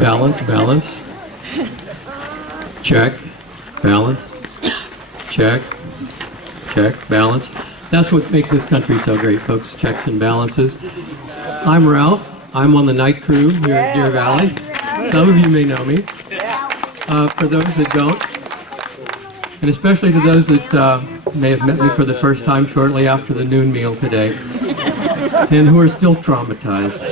Balance, balance. Check. Balance. Check. Check. Balance. That's what makes this country so great, folks. Checks and balances. I'm Ralph. I'm on the night crew here at Deer Valley. Some of you may know me. For those that don't, and especially to those that may have met me for the first time shortly after the noon meal today, and who are still traumatized.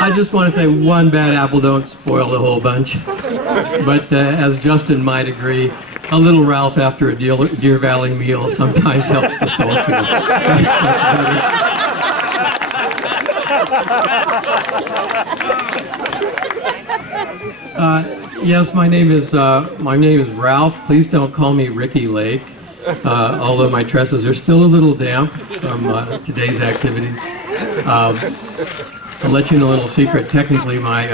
I just want to say one bad apple don't spoil the whole bunch. But as Justin might agree, a little Ralph after a Deer Valley meal sometimes helps the soul feel much better. Yes, my name is Ralph. Please don't call me Ricky Lake, although my tresses are still a little damp from today's activities. I'll let you know a little secret. Technically, my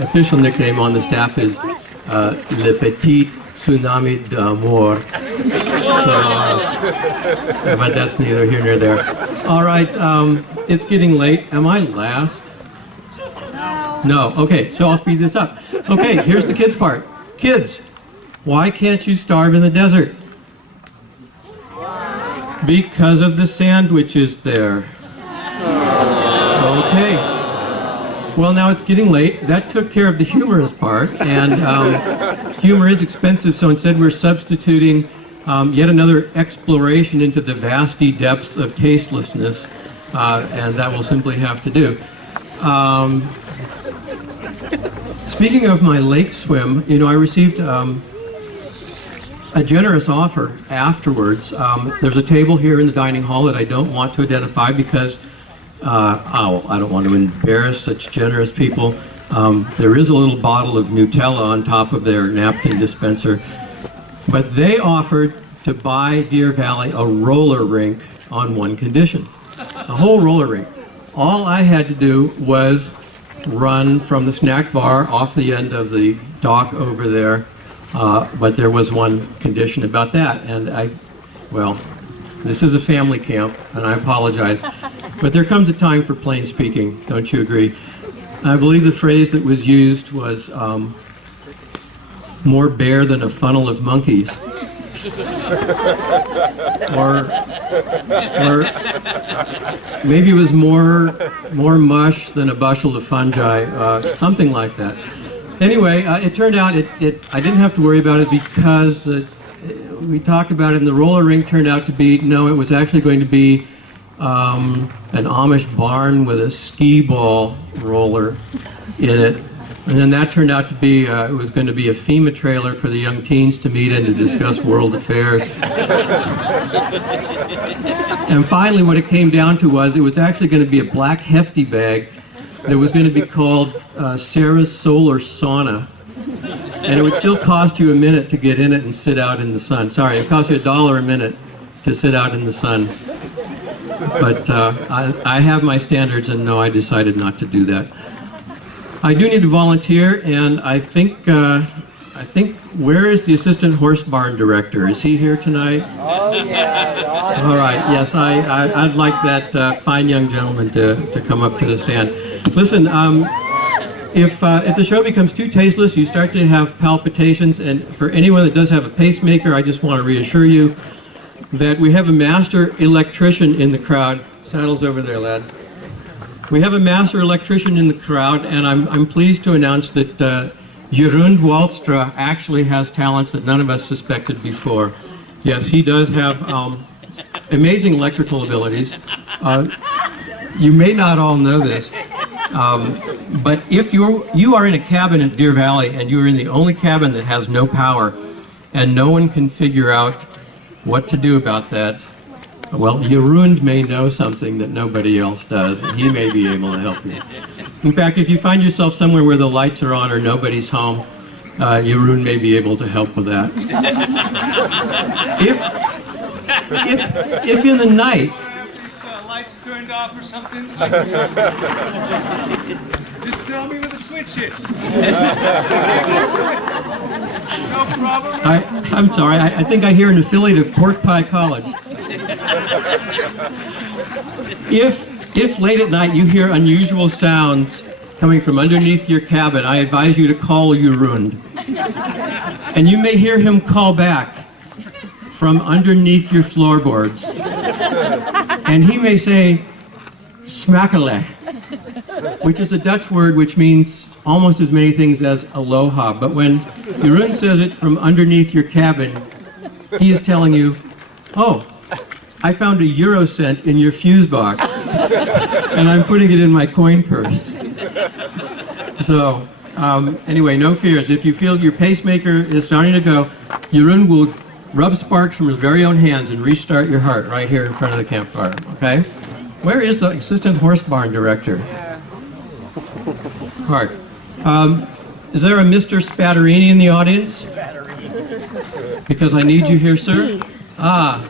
official nickname on the staff is Le Petit Tsunami d'Amour. So, but that's neither here nor there. All right, it's getting late. Am I last? No. Okay, so I'll speed this up. Okay, here's the kids part. Kids, why can't you starve in the desert? Because of the sandwiches there. Okay. Well, now it's getting late. That took care of the humorous part, and humor is expensive, so instead we're substituting yet another exploration into the vasty depths of tastelessness, and that will simply have to do. Speaking of my lake swim, you know, I received a generous offer afterwards. There's a table here in the dining hall that I don't want to identify because I don't want to embarrass such generous people. There is a little bottle of Nutella on top of their napkin dispenser, but they offered to buy Deer Valley a roller rink on one condition, a whole roller rink. All I had to do was run from the snack bar off the end of the dock over there, but there was one condition about that, and well, this is a family camp, and I apologize, but there comes a time for plain speaking, don't you agree? I believe the phrase that was used was more bare than a funnel of monkeys. or maybe it was more mush than a bushel of fungi, something like that. Anyway, it turned out I didn't have to worry about it because we talked about it, and the roller rink turned out to be, no, it was actually going to be an Amish barn with a skee ball roller in it. And then that turned out to be, it was going to be a FEMA trailer for the young teens to meet and to discuss world affairs. And finally, what it came down to was, it was actually going to be a black hefty bag that was going to be called Sarah's Solar Sauna. And it would still cost you a minute to get in it and sit out in the sun. Sorry, it cost you $1 a minute to sit out in the sun. But I have my standards, and no, I decided not to do that. I do need to volunteer, and I think, where is the assistant horse barn director? Is he here tonight? Oh, yeah. All right, yes, I'd like that fine young gentleman to come up to the stand. Listen, if the show becomes too tasteless, you start to have palpitations, and for anyone that does have a pacemaker, I just want to reassure you that we have a master electrician in the crowd. Saddle's over there, lad. We have a master electrician in the crowd, and I'm pleased to announce that Jeroen Walstra actually has talents that none of us suspected before. Yes, he does have amazing electrical abilities. You may not all know this, but if you are in a cabin at Deer Valley and you're in the only cabin that has no power, and no one can figure out what to do about that, well, Jeroen may know something that nobody else does, and he may be able to help you. In fact, if you find yourself somewhere where the lights are on or nobody's home, Jeroen may be able to help with that. If in the night... lights turned off or something? Just tell me where the switch is. No problem. I'm sorry, I think I hear an affiliate of Pork Pie College. If late at night you hear unusual sounds coming from underneath your cabin, I advise you to call Jeroen. And you may hear him call back from underneath your floorboards. And he may say, smakkelech, which is a Dutch word which means almost as many things as aloha. But when Jeroen says it from underneath your cabin, he is telling you, oh, I found a euro cent in your fuse box, and I'm putting it in my coin purse. So, anyway, no fears. If you feel your pacemaker is starting to go, Jeroen will rub sparks from his very own hands and restart your heart right here in front of the campfire, okay? Where is the assistant horse barn director? Clark. Is there a Mr. Spatterini in the audience? Because I need you here, sir. Ah,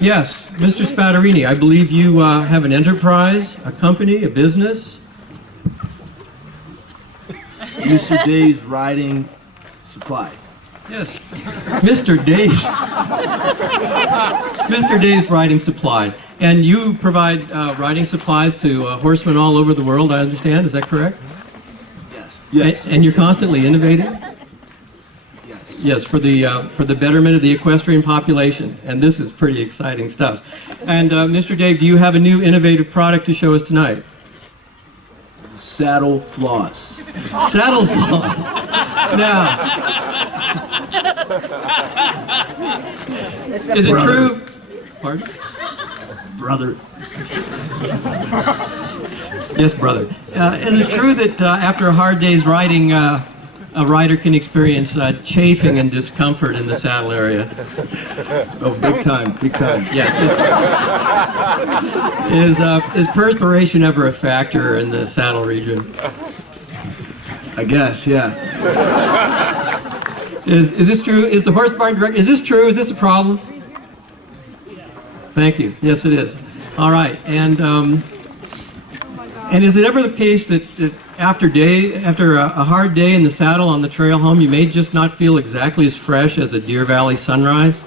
yes, Mr. Spatterini, I believe you have an enterprise, a company, a business. Mr. Dave's Riding Supply. Yes, Mr. Dave's. Mr. Dave's Riding Supply. And you provide riding supplies to horsemen all over the world, I understand, is that correct? Yes. Yes. And you're constantly innovating? Yes. Yes, for the betterment of the equestrian population, and this is pretty exciting stuff. And Mr. Dave, do you have a new innovative product to show us tonight? Saddle floss. Saddle floss. Now, is it true? Pardon? Brother. Yes, brother. Is it true that after a hard day's riding, a rider can experience chafing and discomfort in the saddle area? Oh, big time, big time. Yes. Is perspiration ever a factor in the saddle region? I guess, yeah. Is this true? Is the horse barn director? Is this true? Is this a problem? Thank you. Yes, it is. All right. And is it ever the case that after a hard day in the saddle on the trail home, you may just not feel exactly as fresh as a Deer Valley sunrise?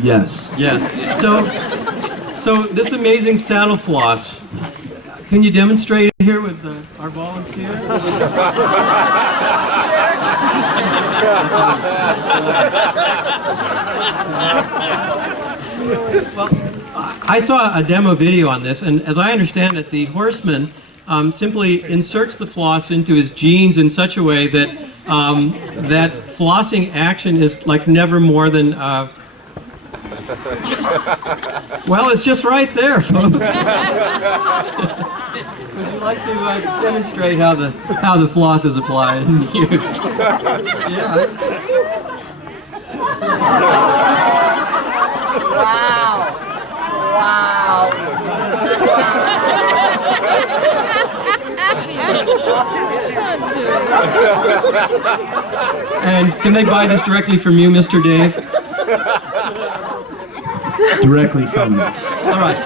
Yes. Yes. So this amazing saddle floss, can you demonstrate it here with our volunteer? Well, I saw a demo video on this, and as I understand it, the horseman simply inserts the floss into his jeans in such a way that that flossing action is like never more than well, it's just right there, folks. Would you like to demonstrate how the floss is applied and used? Yeah. Wow. Wow. And can they buy this directly from you, Mr. Dave? Directly from me. All right.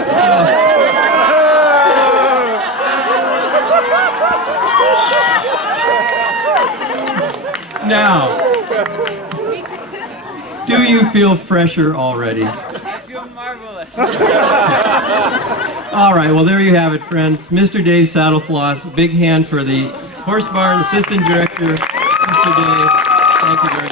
Now, do you feel fresher already? I feel marvelous. All right, well, there you have it, friends. Mr. Dave's Saddle Floss. Big hand for the Horse Barn Assistant Director, Mr. Dave. Thank you very much.